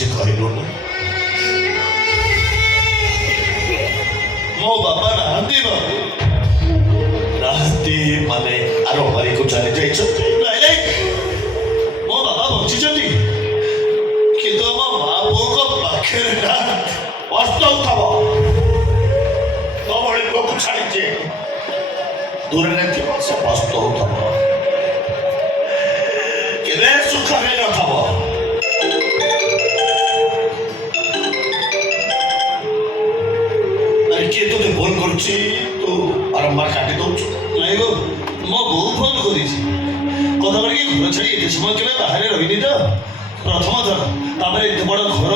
କିଛି କହିଲୁନି? ମୋ ବାପା ନାହାନ୍ତି ବାବୁ। ନାହାନ୍ତି ମାନେ ଆର ବାରିକୁ ଚାଲି ଯାଇଛନ୍ତି? ନାଇଁ ନାଇଁ, ମୋ ବାବା ବଞ୍ଚିଛନ୍ତି, କିନ୍ତୁ ମୋ ମା ପୁଅଙ୍କ ପାଖରେ ନାହାନ୍ତି। ପସ୍ତଉଥିବ ତୋ ଭଳି ପୁଅକୁ ଛାଡ଼ିଛି ଦୂରରେ ଥିବ, ସେ ପସ୍ତଉଥିବ, କେବେ ସୁଖ ହେଇନଥିବ। କିଏ ତୋତେ ଫୋନ କରୁଛି, ତୁ ବାରମ୍ବାର କାଟି ଦଉଛୁ? ନାଇଁ ଗୋ, ମୋ ବୋଉ ଫୋନ କରିଛି। କଥା କଣ କି, ଘର ଛାଡ଼ି ଏତେ ସମୟ କେବେ ବାହାରେ ରହିନି ତ, ପ୍ରଥମ ଥର। ତାପରେ ଏତେ ବଡ଼ ଘର,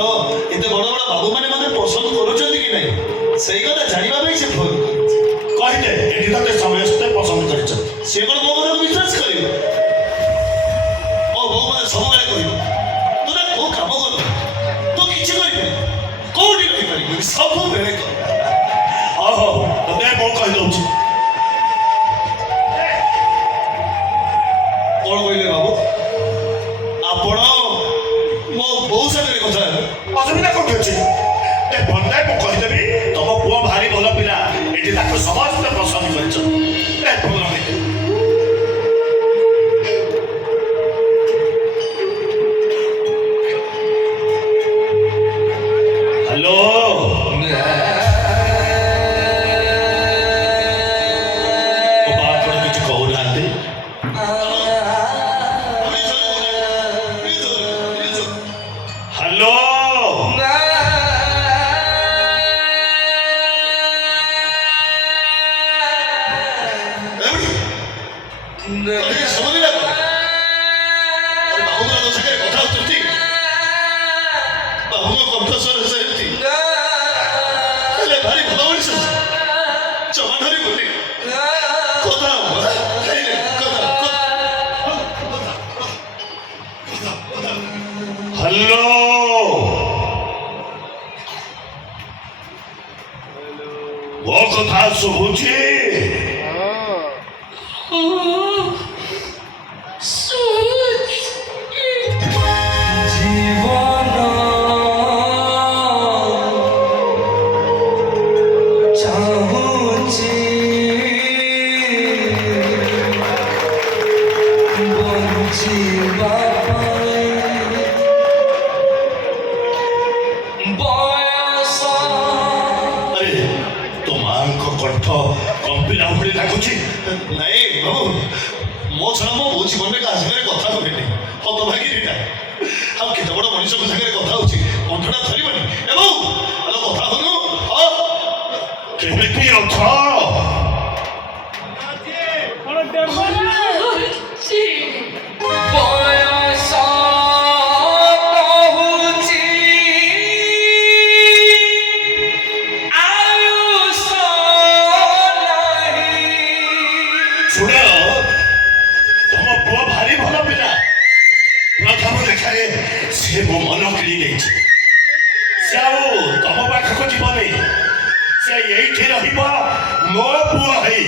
ଏତେ ବଡ଼ ବଡ଼ ବାବୁମାନେ ମୋତେ ପସନ୍ଦ କରୁଛନ୍ତି କି ନାହିଁ, ସେଇ କଥା ଜାଣିବା ପାଇଁ ସେ ଫୋନ କରିଛି। କହିଲେ ଏଠି ତତେ ସମସ୍ତେ ପସନ୍ଦ କରିଛନ୍ତି, ସେ କ'ଣ ମୋ କଥାକୁ ବିଶ୍ୱାସ କରିବ? ମୋ ବୋଉ ମୋତେ ସବୁବେଳେ କହିବ, ତୁ ନା କୋଉ କାମ କରୁ, ତୁ କିଛି କରିପାରିବୁ, କୋଉଠି ରହିପାରିବୁ, ସବୁବେଳେ କହ। ହଉ ତତେ ମୁଁ କହିଦଉଛି। କ'ଣ କହିଲେ ବାବୁ? ଆପଣ ମୋ ବୋଉ ସାଙ୍ଗରେ କଥା ହେବେ? ଅସୁବିଧା କୋଉଠି ଅଛି? ବନ୍ଧାଏ ମୁଁ କହିଦେବି, ତମ ପୁଅ ଭାରି ଭଲ ପିଲା, ଏଠି ତାକୁ ସମସ୍ତେ ପସନ୍ଦ କରିଛନ୍ତି। ହ୍ୟାଲୋ, ମୋ କଥା ଶୁଭୁଛି? କମ୍ପିଲା ଭଳି ଲାଗୁଛି। ନାଇଁ ବାବୁ, ମୋ ଛଡ଼ା ମୋ ବୋଉ ଜୀବନରେ କାହା ସାଙ୍ଗରେ କଥା ହୁଏନି, ହତଭାଗିରୀଟା। ଆଉ କେତେ ବଡ଼ ମଣିଷଙ୍କ ସାଙ୍ଗରେ କଥା ହଉଛି, କଣ୍ଠଟା ଧରିବନି। ଏ ବୋଉ, ଆଲୋ କଥା ହଉନୁ। କେମିତି ଅଛ? ସେ ମୋ ମନ କିଣି ଦେଇଛି, ସେ ଆଉ ତମ ପାଖକୁ ଯିବନି, ସେ ଏଇଠି ରହିବ ମୋ ପୁଅ ହେଇ।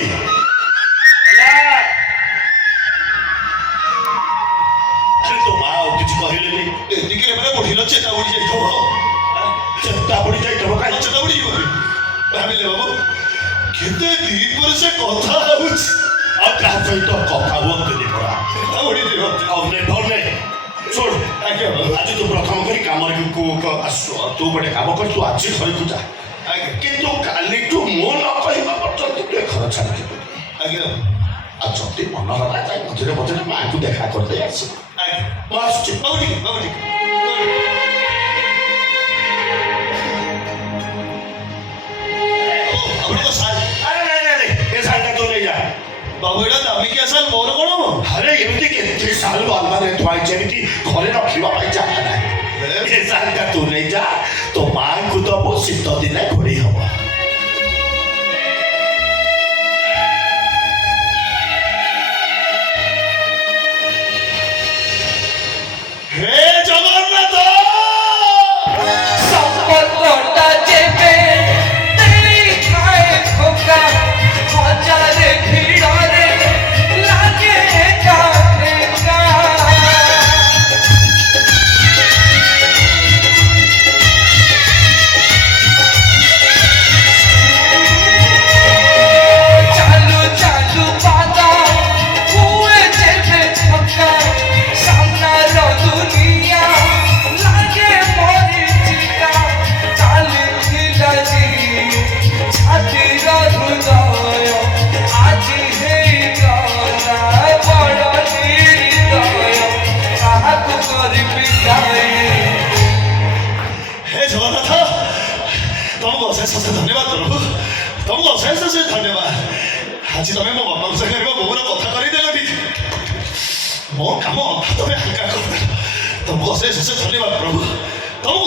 ତୋ ମା ଆଉ କିଛି କହିଲେନି? ଏତିକିରେ ମାନେ ବୁଢୀର ଚେତା ବୁଡି ଯାଇଥିବ। ଚେତା ବୁଡି ଯାଇଥିବ, କାହିଁ ଚେତା ବୁଡି ଯିବ? ଭାବିଲେ ବାବୁ, କେତେ ଦିନ ପରେ ସେ କଥା ହଉଛି। ଆଉ କାହା ସହିତ କଥା ହୁଅନ୍ତୁନି ପରା, ଚେତା ବୁଡି ଯିବ। ଶୁଣ, ଆଜି ତୁ ପ୍ରଥମ କରି କାମରେ ଆସୁ, ତୁ ଗୋଟେ କାମ କର, ତୁ ଆଜି ଘରକୁ ଯା, କିନ୍ତୁ କାଲିଠୁ ମୁଁ ନ କହିବା ପର୍ଯ୍ୟନ୍ତ ତୁ ଏ ଘର ଛାଡ଼ିଯିବୁ। ଆଜ୍ଞା। ଆଉ ଯଦି ମନ ହେଲା ଯାଇ ମଝିରେ ମଝିରେ ମାଆଙ୍କୁ ଦେଖା କରିଦେଇ ଆସିବୁ। ଆଜ୍ଞା, ମୁଁ ଆସୁଛି। ବାବୁ ଟିକେ, ବାବୁ ଟିକେ। ଆପଣଙ୍କ ଶାଢ଼ୀ? ଆରେ ନାଇଁ ନାଇଁ ନାଇଁ, ଏ ଶାଢ଼ୀଟା ତୁ ନେଇଯା। ବାବୁ ଏଇଟା ଦାମିକିଆ ଶାଲ୍, ମୋର କ'ଣ? ଆରେ ଏମିତି କେତେ ଶାଲ୍ ଆଲମାରିରେ ଥୁଆ ହେଇଛି, ଏମିତି ଘରେ ରଖିବା ପାଇଁ ଜାଗା ନାହିଁ। ଏ ଶାଢ଼ୀଟା ତୁ ନେଇଯା, ତୋ ମାଆଙ୍କୁ ଦବୁ, ଶୀତ ଦିନେ ଘୋଡ଼େଇ ହବ। ହେ ଜଗନ୍ନାଥ, ସମ୍ପର୍କଟା ଯେବେ ଦେଇଥାଏ ଧୋକା, ହଜାରେ ଭିଡ଼ରେ ଲାଗେ ଏକା ଏକା। ଅଶେଷ ଧନ୍ୟବାଦ ପ୍ରଭୁ ତମକୁ ଅଶେଷ ଅଶେଷ ଧନ୍ୟବାଦ ଆଜି ତମେ ମୋ ବାପାଙ୍କ ସାଙ୍ଗରେ ମୋ ବୋଉର କଥା କରେଇଦେଲନି ମୋ କାମ ଅଧା ତମେ ହାଲକା କରିଦେଲ ତମକୁ ଅଶେଷ ଅଶେଷ ଧନ୍ୟବାଦ ପ୍ରଭୁ ତମକୁ